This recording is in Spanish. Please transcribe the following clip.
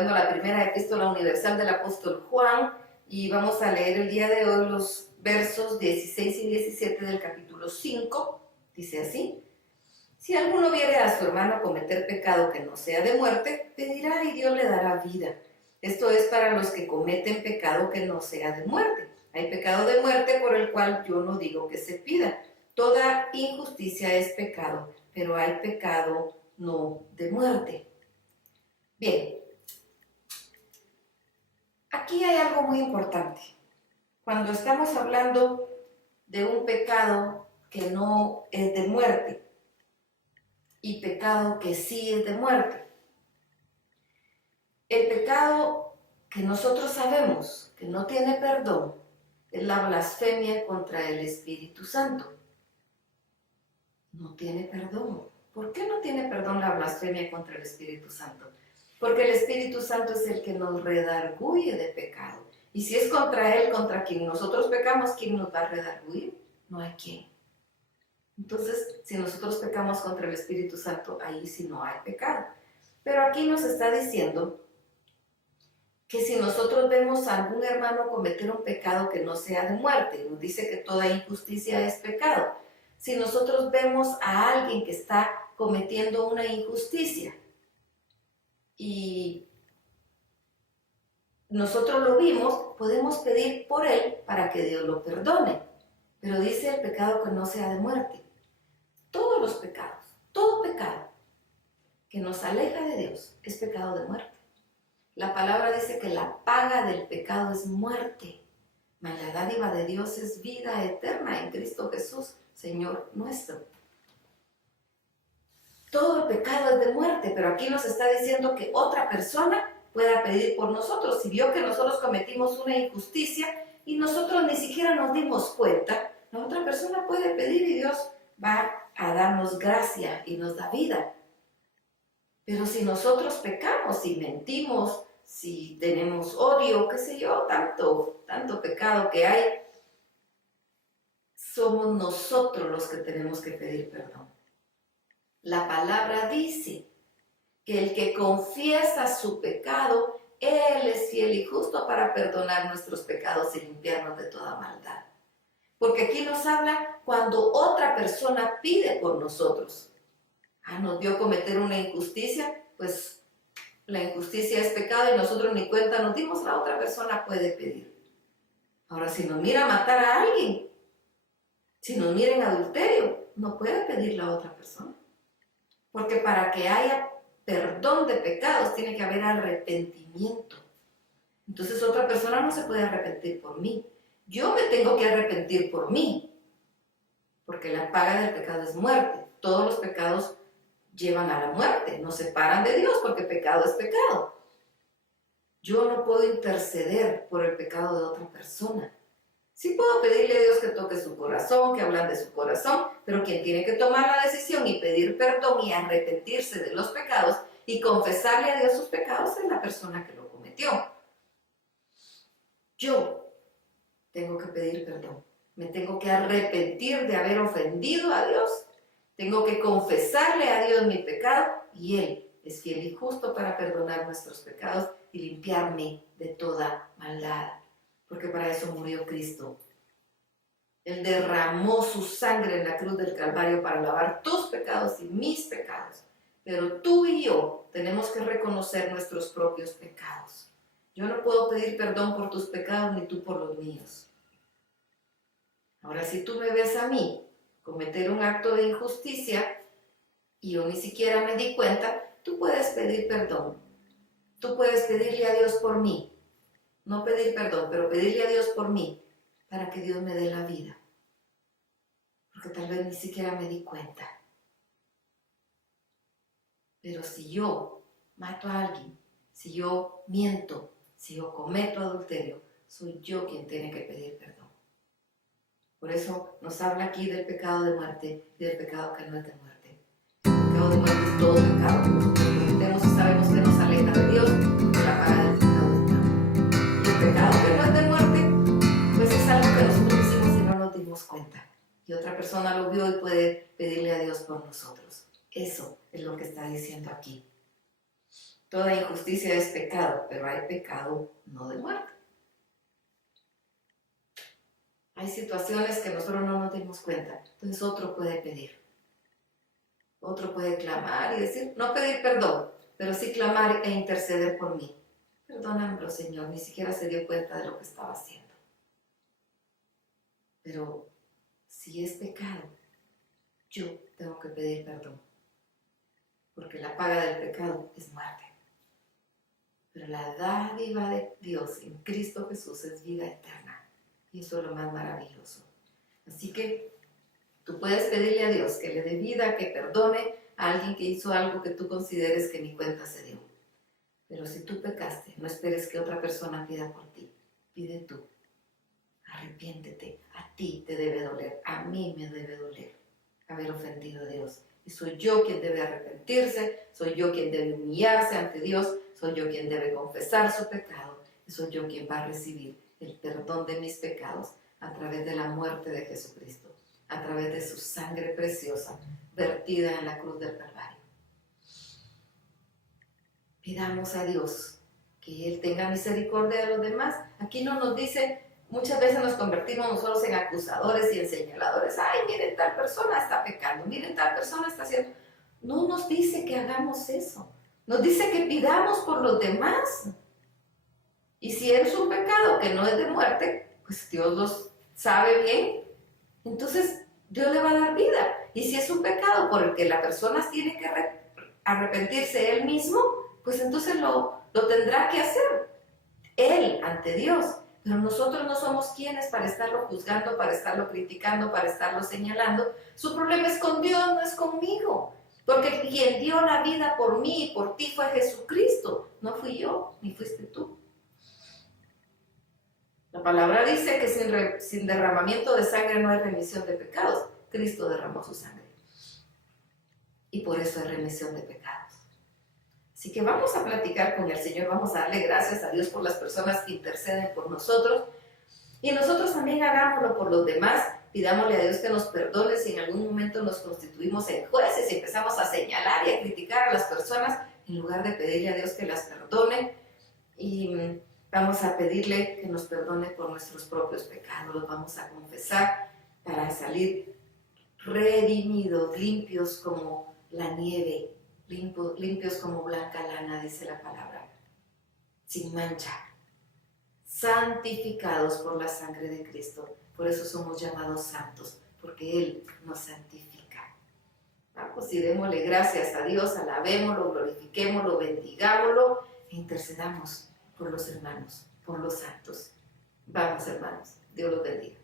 estudiando la primera epístola universal del apóstol Juan y vamos a leer el día de hoy los versos 16 y 17 del capítulo 5. Dice así: si alguno viere a su hermano cometer pecado que no sea de muerte, pedirá y Dios le dará vida. Esto es para los que cometen pecado que no sea de muerte. Hay pecado de muerte por el cual yo no digo que se pida. Toda injusticia es pecado, pero hay pecado no de muerte. Bien, aquí hay algo muy importante. Cuando estamos hablando de un pecado que no es de muerte y pecado que sí es de muerte, el pecado que nosotros sabemos que no tiene perdón es la blasfemia contra el Espíritu Santo. No tiene perdón. ¿Por qué no tiene perdón la blasfemia contra el Espíritu Santo? Porque el Espíritu Santo es el que nos redarguye de pecado. Y si es contra Él, contra quien nosotros pecamos, ¿quién nos va a redarguir? No hay quien. Entonces, si nosotros pecamos contra el Espíritu Santo, ahí sí no hay pecado. Pero aquí nos está diciendo que si nosotros vemos a algún hermano cometer un pecado que no sea de muerte, nos dice que toda injusticia es pecado. Si nosotros vemos a alguien que está cometiendo una injusticia y nosotros lo vimos, podemos pedir por él para que Dios lo perdone. Pero dice el pecado que no sea de muerte. Todos los pecados, todo pecado que nos aleja de Dios es pecado de muerte. La palabra dice que la paga del pecado es muerte, mas la dádiva de Dios es vida eterna en Cristo Jesús, Señor nuestro. Todo el pecado es de muerte, pero aquí nos está diciendo que otra persona pueda pedir por nosotros. Si vio que nosotros cometimos una injusticia y nosotros ni siquiera nos dimos cuenta, la otra persona puede pedir y Dios va a darnos gracia y nos da vida. Pero si nosotros pecamos, si mentimos, si tenemos odio, qué sé yo, tanto pecado que hay, somos nosotros los que tenemos que pedir perdón. La palabra dice que el que confiesa su pecado, Él es fiel y justo para perdonar nuestros pecados y limpiarnos de toda maldad. Porque aquí nos habla cuando otra persona pide por nosotros. Nos vio cometer una injusticia, pues la injusticia es pecado y nosotros ni cuenta nos dimos, la otra persona puede pedir. Ahora, si nos mira matar a alguien, si nos mira en adulterio, no puede pedir la otra persona. Porque para que haya perdón de pecados tiene que haber arrepentimiento. Entonces otra persona no se puede arrepentir por mí. Yo me tengo que arrepentir por mí. Porque la paga del pecado es muerte. Todos los pecados llevan a la muerte, nos separan de Dios porque pecado es pecado. Yo no puedo interceder por el pecado de otra persona. Sí puedo pedirle a Dios que toque su corazón, que hablan de su corazón, pero quien tiene que tomar la decisión y pedir perdón y arrepentirse de los pecados y confesarle a Dios sus pecados es la persona que lo cometió. Yo tengo que pedir perdón. Me tengo que arrepentir de haber ofendido a Dios. Tengo que confesarle a Dios mi pecado y Él es fiel y justo para perdonar nuestros pecados y limpiarme de toda maldad. Porque para eso murió Cristo. Él derramó su sangre en la cruz del Calvario para lavar tus pecados y mis pecados. Pero tú y yo tenemos que reconocer nuestros propios pecados. Yo no puedo pedir perdón por tus pecados ni tú por los míos. Ahora, si tú me ves a mí cometer un acto de injusticia y yo ni siquiera me di cuenta, tú puedes pedir perdón. Tú puedes pedirle a Dios por mí. No pedir perdón, pero pedirle a Dios por mí para que Dios me dé la vida. Porque tal vez ni siquiera me di cuenta. Pero si yo mato a alguien, si yo miento, si yo cometo adulterio, soy yo quien tiene que pedir perdón. Por eso nos habla aquí del pecado de muerte y del pecado que no es de muerte. El pecado de muerte es todo pecado que nosotros cometemos y sabemos que nos aleja de Dios, de la paga del pecado de muerte. Y el pecado que no es de muerte, pues es algo que nosotros hicimos y no nos dimos cuenta. Y otra persona lo vio y puede pedirle a Dios por nosotros. Eso es lo que está diciendo aquí. Toda injusticia es pecado, pero hay pecado no de muerte. Hay situaciones que nosotros no nos dimos cuenta, entonces otro puede pedir. Otro puede clamar y decir, no pedir perdón, pero sí clamar e interceder por mí. Perdónamelo, Señor, ni siquiera se dio cuenta de lo que estaba haciendo. Pero si es pecado, yo tengo que pedir perdón, porque la paga del pecado es muerte. Pero la dádiva de Dios en Cristo Jesús es vida eterna. Y eso es lo más maravilloso. Así que tú puedes pedirle a Dios que le dé vida, que perdone a alguien que hizo algo que tú consideres que ni cuenta se dio. Pero si tú pecaste, no esperes que otra persona pida por ti. Pide tú. Arrepiéntete. A ti te debe doler. A mí me debe doler haber ofendido a Dios. Y soy yo quien debe arrepentirse. Soy yo quien debe humillarse ante Dios. Soy yo quien debe confesar su pecado. Y soy yo quien va a recibir el perdón de mis pecados a través de la muerte de Jesucristo. A través de su sangre preciosa vertida en la cruz del Calvario. Pidamos a Dios que Él tenga misericordia de los demás. Aquí no nos dice, muchas veces nos convertimos nosotros en acusadores y en señaladores. Ay, miren, tal persona está pecando, miren, tal persona está haciendo. No nos dice que hagamos eso. Nos dice que pidamos por los demás. Y si es un pecado que no es de muerte, pues Dios los sabe bien. Entonces Dios le va a dar vida. Y si es un pecado por el que la persona tiene que arrepentirse él mismo, pues entonces lo tendrá que hacer él ante Dios. Pero nosotros no somos quienes para estarlo juzgando, para estarlo criticando, para estarlo señalando. Su problema es con Dios, no es conmigo. Porque quien dio la vida por mí y por ti fue Jesucristo. No fui yo, ni fuiste tú. La palabra dice que sin derramamiento de sangre no hay remisión de pecados. Cristo derramó su sangre. Y por eso hay remisión de pecados. Así que vamos a platicar con el Señor, vamos a darle gracias a Dios por las personas que interceden por nosotros. Y nosotros también hagámoslo por los demás. Pidámosle a Dios que nos perdone si en algún momento nos constituimos en jueces y empezamos a señalar y a criticar a las personas en lugar de pedirle a Dios que las perdone. Y vamos a pedirle que nos perdone por nuestros propios pecados. Los vamos a confesar para salir redimidos, limpios como la nieve, limpios como blanca lana, dice la palabra, sin mancha, santificados por la sangre de Cristo. Por eso somos llamados santos, porque Él nos santifica. Vamos y démosle gracias a Dios, alabémoslo, glorifiquémoslo, bendigámoslo e intercedamos por los hermanos, por los santos. Vamos, hermanos, Dios los bendiga.